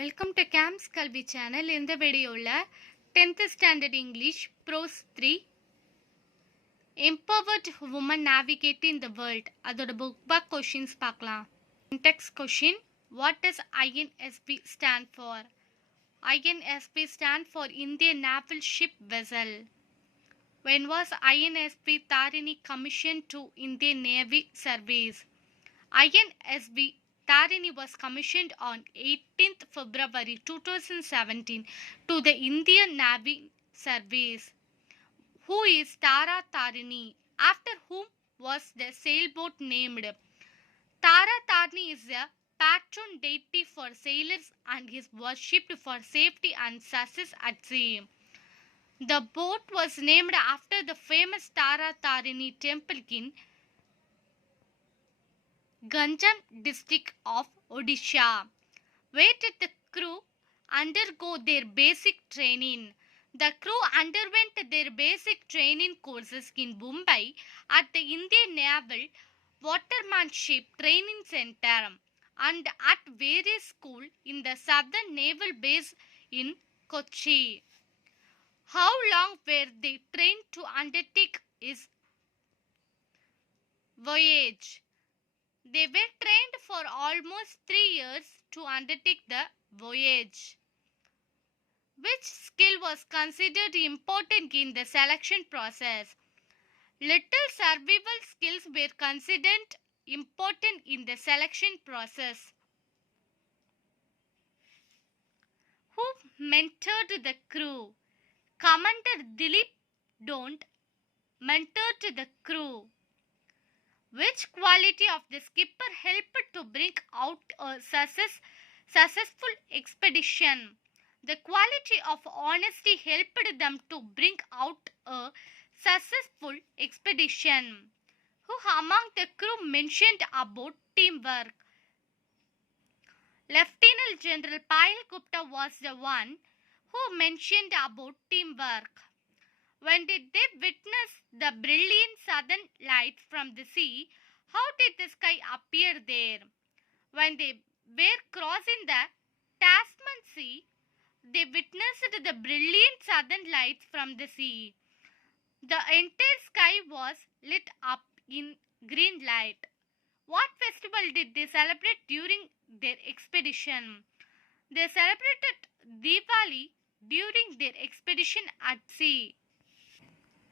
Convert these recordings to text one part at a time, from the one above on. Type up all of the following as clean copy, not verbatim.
Welcome to games Kalvi channel. இந்த வீடியோவில் 10th standard English prose 3 empowered women navigating the world அதோட book back questions பார்க்கலாம். Text question: what does INSB stand for? INSB stand for Indian naval ship vessel. When was INSB Tarini commissioned to Indian Navy service? INSB Tarini was commissioned on 18th February 2017 to the Indian Navy service. Who is Tara Tarini? After whom was the sailboat named? Tara Tarini is a patron deity for sailors and is worshipped for safety and success at sea. The boat was named after the famous Tara Tarini temple in Ganjam district of Odisha. Where did the crew undergo their basic training? The crew underwent their basic training courses in Mumbai at the Indian Naval Watermanship Training Center and at various schools in the Southern Naval Base in Kochi. How long were they trained to undertake this voyage? They were trained for almost 3 years to undertake the voyage. Which skill was considered important in the selection process? Little survival skills were considered important in the selection process. Who mentored the crew? Commander Dilip Dhond mentored the crew. Which quality of the skipper helped to bring out a successful expedition? The quality of honesty helped them to bring out a successful expedition. Who among the crew mentioned about teamwork? Lieutenant General Payal Gupta was the one who mentioned about teamwork. When did they witness the brilliant southern lights from the sea? How did the sky appear there? When they were crossing the Tasman Sea, they witnessed the brilliant southern lights from the sea. The entire sky was lit up in green light. What festival did they celebrate during their expedition? They celebrated Diwali during their expedition at sea.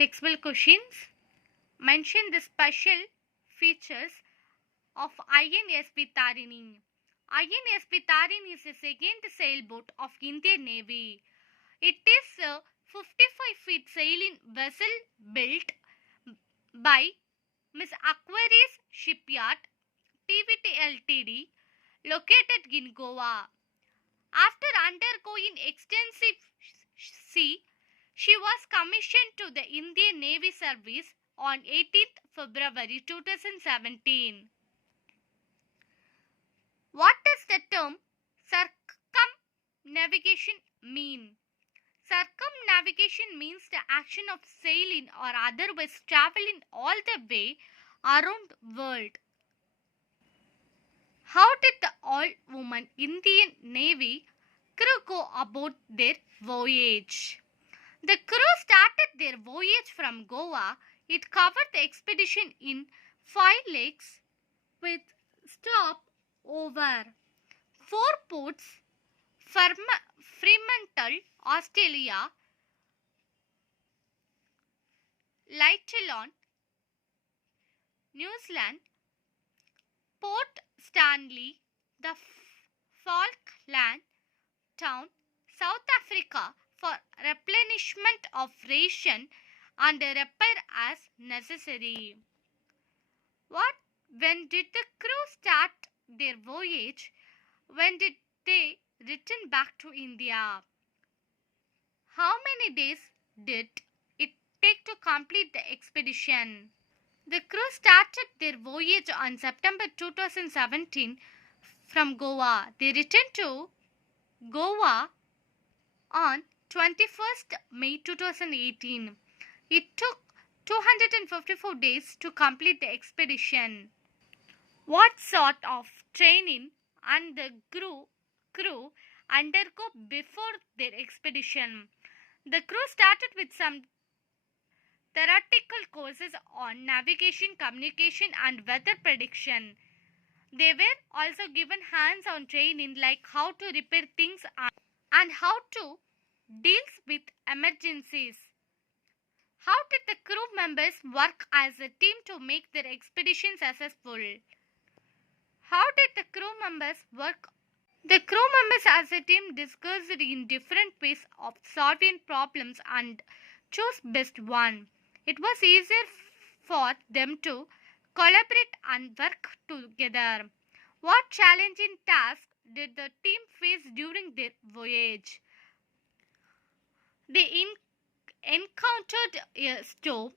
Textbook questions: mention the special features of INSB Tarini. INSB Tarini is the second sailboat of Indian Navy. It is a 55-feet sailing vessel built by Miss Aquarius Shipyard, TVT Ltd, located in Goa. After undergoing extensive sea, she was commissioned to the Indian Navy service on 18th February 2017. What does the term circumnavigation mean? Circumnavigation means the action of sailing or otherwise traveling all the way around the world. How did the all-woman Indian Navy crew go about their voyage? The crew started their voyage from Goa. It covered the expedition in 5 lakes with stop over 4 ports: Fremantle, Australia; Lyttelon, New Zealand; Port Stanley, the Falkland town, South Africa, for replenishment of ration and repair as necessary. When did the crew start their voyage? When did they return back to India? How many days did it take to complete the expedition? The crew started their voyage on September 2017 from Goa. They returned to Goa on 21st May 2018. It took 254 days to complete the expedition. What sort of training and the crew undergo before their expedition. The crew started with some theoretical courses on navigation, communication, and weather prediction. They were also given hands-on training like how to repair things and how to deal with emergencies. How did the crew members work as a team to make their expedition successful? How did the crew members work? The crew members as a team discussed in different ways of solving problems and chose best one. It was easier for them to collaborate and work together. What challenging tasks did the team face during their voyage? They encountered a storm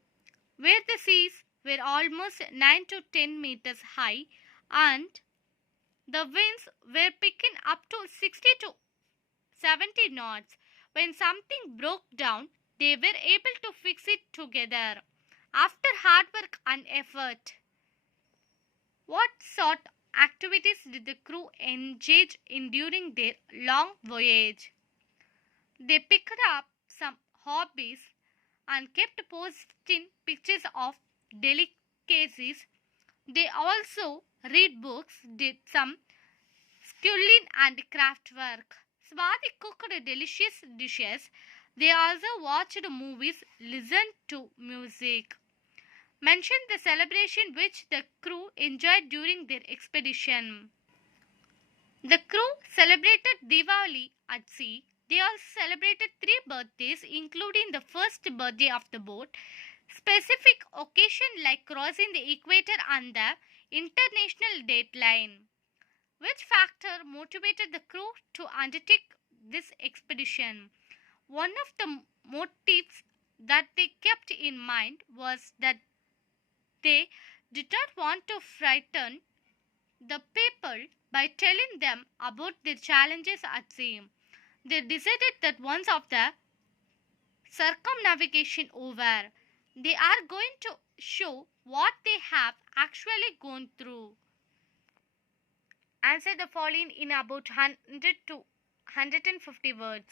where the seas were almost 9 to 10 meters high and the winds were picking up to 60 to 70 knots. When something broke down, they were able to fix it together. After hard work and effort, what sort of activities did the crew engage in during their long voyage? They picked up some hobbies and kept posting pictures of delicacies. They also read books, did some schooling and craft work. Swati cooked delicious dishes. They also watched movies, listened to music. Mention the celebration which the crew enjoyed during their expedition. The crew celebrated Diwali at sea. They also celebrated 3 birthdays, including the first birthday of the boat, specific occasion like crossing the equator and the international dateline. Which factor motivated the crew to undertake this expedition? One of the motives that they kept in mind was that they did not want to frighten the people by telling them about their challenges at sea. They decided that once of the circumnavigation over, they are going to show what they have actually gone through. Answer the following in about 100 to 150 words.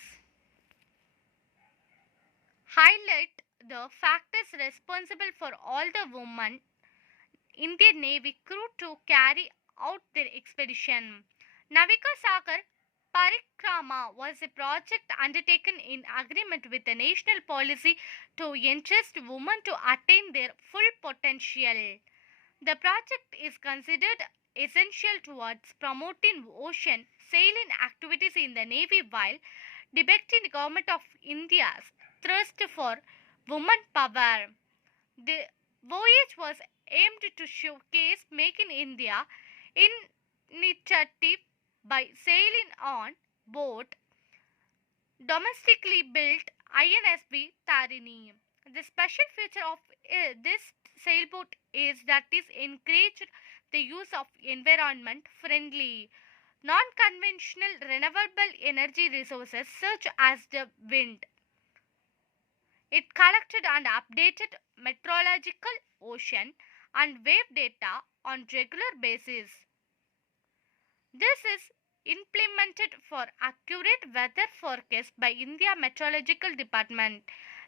Highlight the factors responsible for all the women Indian Navy crew to carry out their expedition. Navika Sagar Parikrama was a project undertaken in agreement with the national policy to entrust women to attain their full potential. The project is considered essential towards promoting ocean sailing activities in the Navy while depicting the Government of India's thrust for women power. The voyage was aimed to showcase Make in India initiative by sailing on board domestically built INSB Tarini. The special feature of this sailboat is that it encouraged the use of environment friendly non-conventional renewable energy resources such as the wind. It collected and updated meteorological, ocean and wave data on regular basis. This is implemented for accurate weather forecast by India Meteorological Department.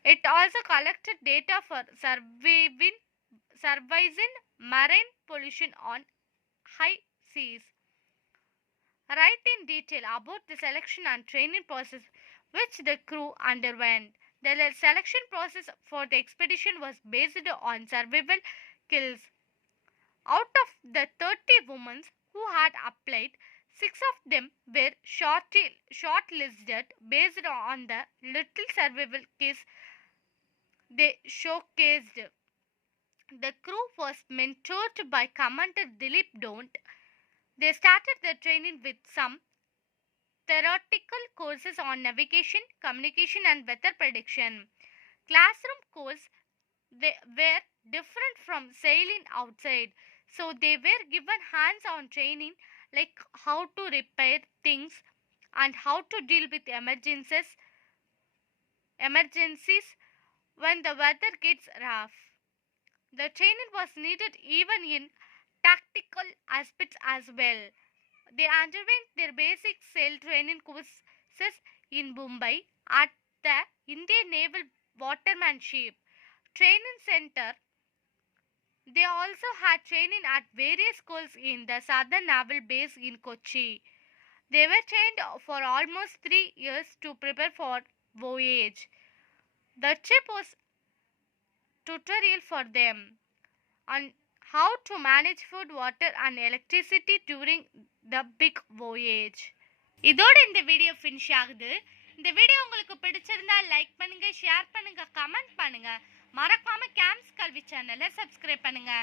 It also collected data for surveying marine pollution on high seas. Write in detail about the selection and training process which the crew underwent. The selection process for the expedition was based on survival skills. Out of the 30 women who had applied, 6 of them were shortlisted based on the little survival skills they showcased. The crew was mentored by Commander Dilip Don't. They started their training with some theoretical courses on navigation, communication and weather prediction. Classroom courses they were different from sailing outside, so they were given hands-on training like how to repair things and how to deal with emergencies when the weather gets rough. The training was needed even in tactical aspects as well. They underwent their basic sail training courses in Mumbai at the Indian Naval Watermanship Training Center. They also had training at various schools in the Southern Naval Base in Kochi. They were trained for almost 3 years to prepare for voyage. The trip was tutorial for them on how to manage food, water and electricity during the big voyage. இதோட இந்த video finish ஆகுது. இந்த video உங்களுக்கு பிடிச்சிருந்தா like பண்ணுங்க, share பண்ணுங்க, comment பண்ணுங்க. மறக்காம கேம்ஸ் கல்வி சேனலை சப்ஸ்கிரைப் பண்ணுங்க.